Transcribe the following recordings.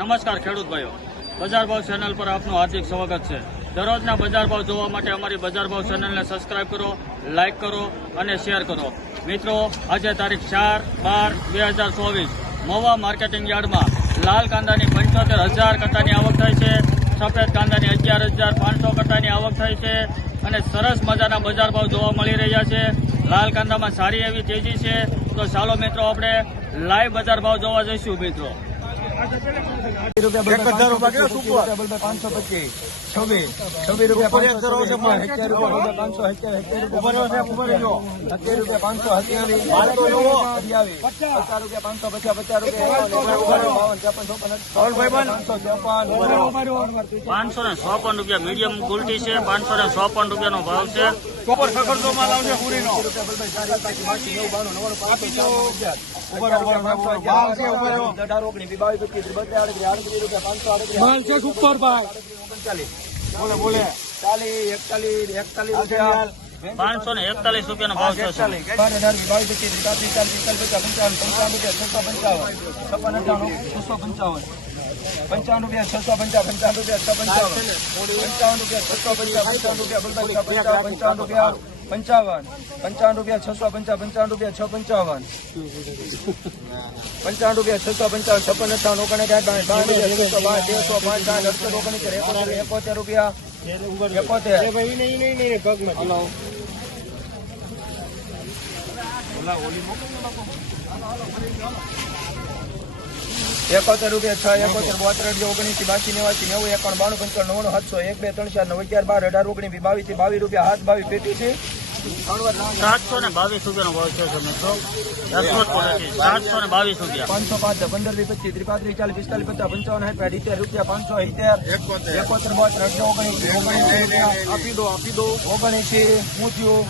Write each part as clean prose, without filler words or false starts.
નમસ્કાર ખેડૂત ભાઈઓ, બજાર ભાવ ચેનલ પર આપનું હાર્દિક સ્વાગત છે। દરરોજના બજાર ભાવ જોવા માટે અમારી બજાર ભાવ ચેનલને સબસ્ક્રાઇબ કરો, લાઇક કરો અને શેર કરો। મિત્રો, આજે તારીખ 4/12/2024 મહુવા માર્કેટિંગ યાર્ડમાં લાલ કાંદાની 75,000 કટ્ટાની આવક થાય છે, સફેદ કાંદાની 11,500 કટ્ટાની આવક થાય છે અને સરસ મજાના બજાર ભાવ જોવા મળી રહ્યા છે। લાલ કાંદામાં સારી એવી તેજી છે, તો ચાલો મિત્રો આપણે લાઈવ બજાર ભાવ જોવા જઈશું। મિત્રો ₹556 મીડિયમ ગુલટી છે, ₹556 નો ભાવ છે। ₹541 ભાવ છે। ₹722 નો ભાવ છે। મિત્રો ₹722 505 15 20 25 30 40 45 50 55 આપી દો 79 મૂક્યું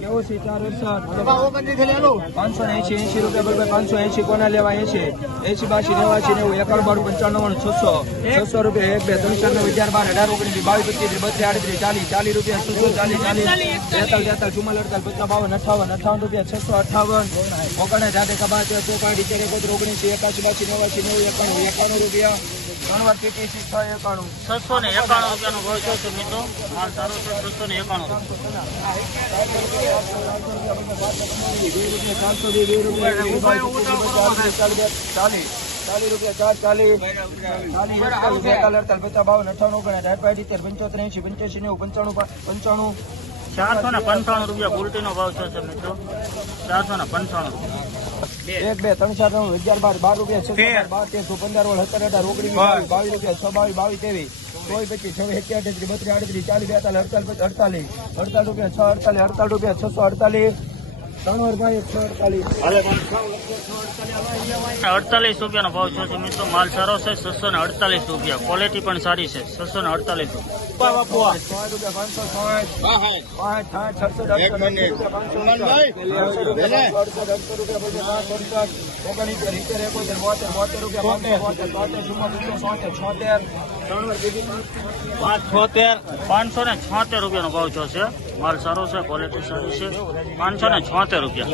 કેવું છે 580 રૂપિયા 580 કોના લેવા 80 82 89 91 92 95 600 રૂપિયા 1 2 3 4 9 11 12 13 22 23 40 રૂપિયા 640 58 રૂપિયા 658 ઓગણે કબાટ ચોપાડી 19 રૂપિયા 691 રૂપિયાનો ભાવ છે। મિત્રો માલ સારો છે। 495 રૂપિયા ગુલટીનો ભાવ છે। મિત્રો 495 1 2 3 4 9 11 12 રૂપિયા 6 12 13 15 16 17 18 19 20 22 23 48 રૂપિયા 648 રૂપિયાનો ભાવ છે। મિત્રો માલ સારો છે। 648 રૂપિયા, ક્વોલિટી પણ સારી છે। 648 576 રૂપિયાનો ભાવ છે। માલ સારો છે, ક્વોલિટી સારી છે। 576 રૂપિયા।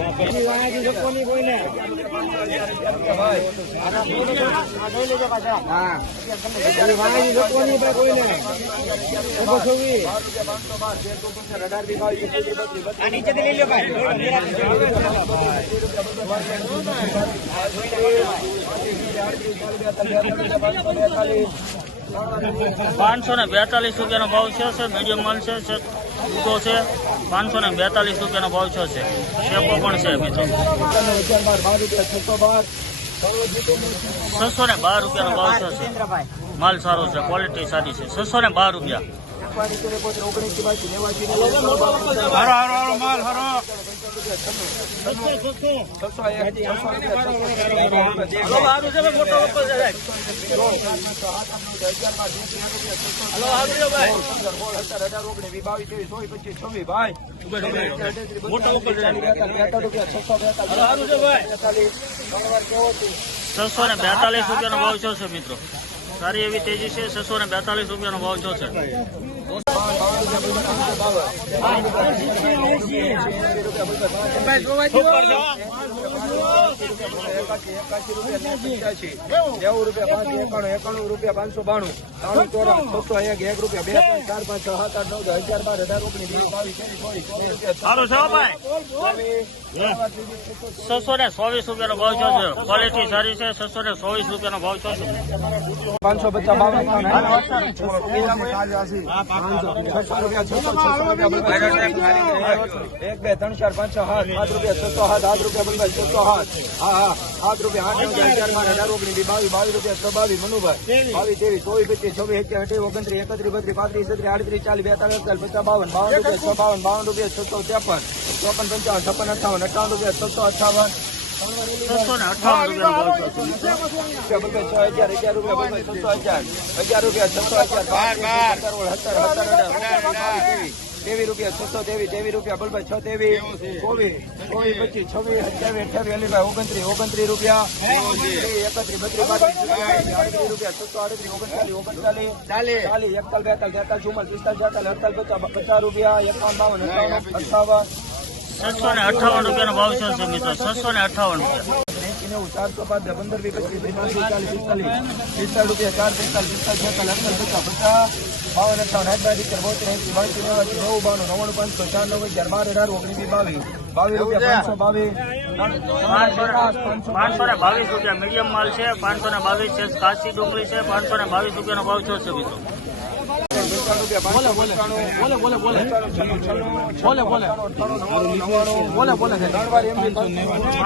₹542 રૂપિયાનો ભાવ છે। મીડિયમ માલ છે, ઊંધો છે। 542 રૂપિયાનો ભાવ છે। શેપો પણ છે। મિત્રો 612 રૂપિયાનો ભાવ છે। માલ સારો છે, ક્વોલિટી સારી છે। 612 રૂપિયા। ₹642 રૂપિયાનો ભાવ છે। મિત્રો સારી એવી તેજી છે। 642 રૂપિયાનો ભાવ છે। સારું છે ભાઈ. 624 રૂપિયાનો ભાવ છે. ક્વોલિટી સારી છે. 624 રૂપિયાનો ભાવ છે. 1 2 3 4 5 6 7 રૂપિયા 607 રૂપિયા 607 હા 7 રૂપિયા 8 9 10 11 12 22 રૂપિયા 22 મનુભાઈ 22 23 24 25 26 27 28 29 30 31 32 33 40 42 રૂપિયા 653 54 55 56 58 58 તેવી રૂપિયા 600 તેવી રૂપિયા બલભાઈ 6 તેવી 24 25 26 27 28 અલીભાઈ 29 રૂપિયા 31 32 રૂપિયા 638 39 50 રૂપિયા 51 658 રૂપિયાનો ભાવ છે મિત્રો. 658 રૂપિયા. 405 15 20 25 30 40 રૂપિયા 4 45 522 રૂપિયા મીડિયમ માલ છે. 522 છે. કાચી ડુંગળી છે. 522 રૂપિયાનો ભાવ છે મિત્રો.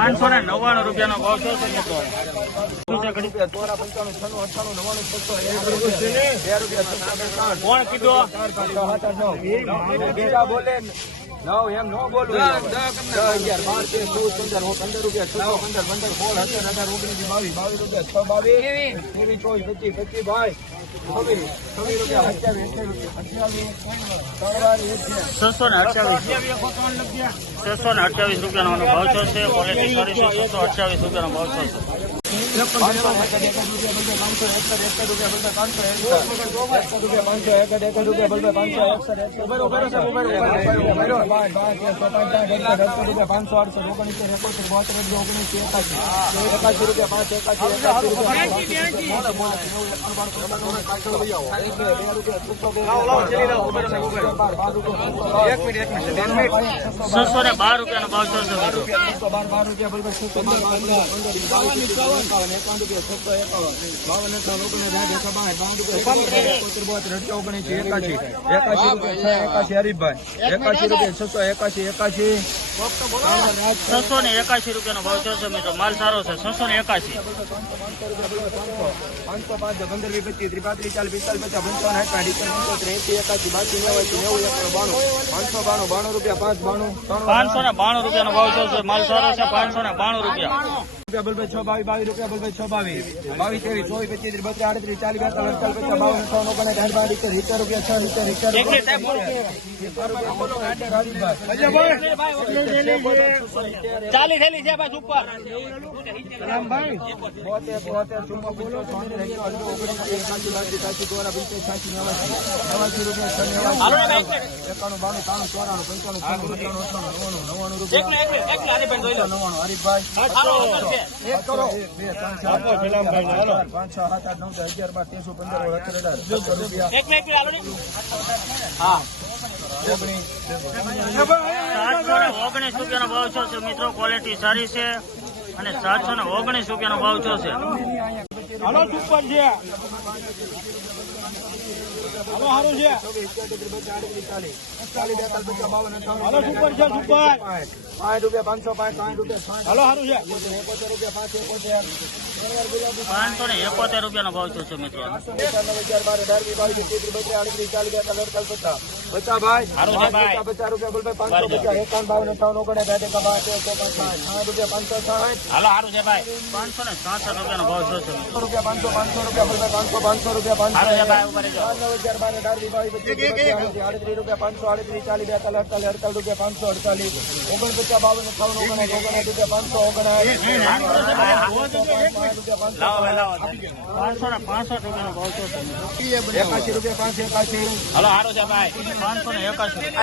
599 રૂપિયાનો ભાવ છે મિત્રો. કોણ કીધું? બીજા બોલે નવ એમ ન બોલું 10 11 12 13 14 15 રૂપિયા 16 15 16 17 18 19 20 22 23 24 25 ભાઈ 628 રૂપિયાનો ભાવ છે. ક્વોલિટી સારી છે. 628 રૂપિયાનો ભાવ છે. 612 રૂપિયાનો ભાવ છે. હરીફભાઈ 681 681 રૂપિયાનો ભાવ છે મિત્રો. માલ સારો છે. 681. 505 15 20 25 33 40 45 592 રૂપિયા 592 રૂપિયાનો ભાવ છે. માલ સારો છે. 592 રૂપિયા. બલભાઈ 6 22 રૂપિયા બલભાઈ 6 22 22 23 24 25 32 ચાલી થેલી છે બસ ઉપર. ₹719 રૂપિયાનો ભાવ છે મિત્રો. ક્વોલિટી સારી છે અને 719 રૂપિયાનો ભાવ છે. હાલો સુપર છે. હાલો સારું છે. હાલો સુપર છે. સુપર 5 રૂપિયા 505 રૂપિયા. હાલો સારું છે. 571 રૂપિયાનો ભાવ છે મિત્રો. 50 ભાઈ 50 રૂપિયા બોલ ભાઈ 550 51 52 58 હાલો સારું છે ભાઈ. 566 રૂપિયાનો ભાવ છે. રૂપિયા 500 રૂપિયા બોલ ભાઈ 500 રૂપિયા 500 રૂપિયા 538 રૂપિયા 548 ₹565 રૂપિયાનો ભાવ છે. 81 રૂપિયા 581. હાલો સારું છે ભાઈ. ₹581.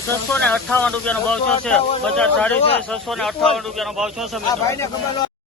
₹658 નો ભાવ થયો છે. બજાર સારી છે. ₹658 નો ભાવ થયો છે મિત્રો.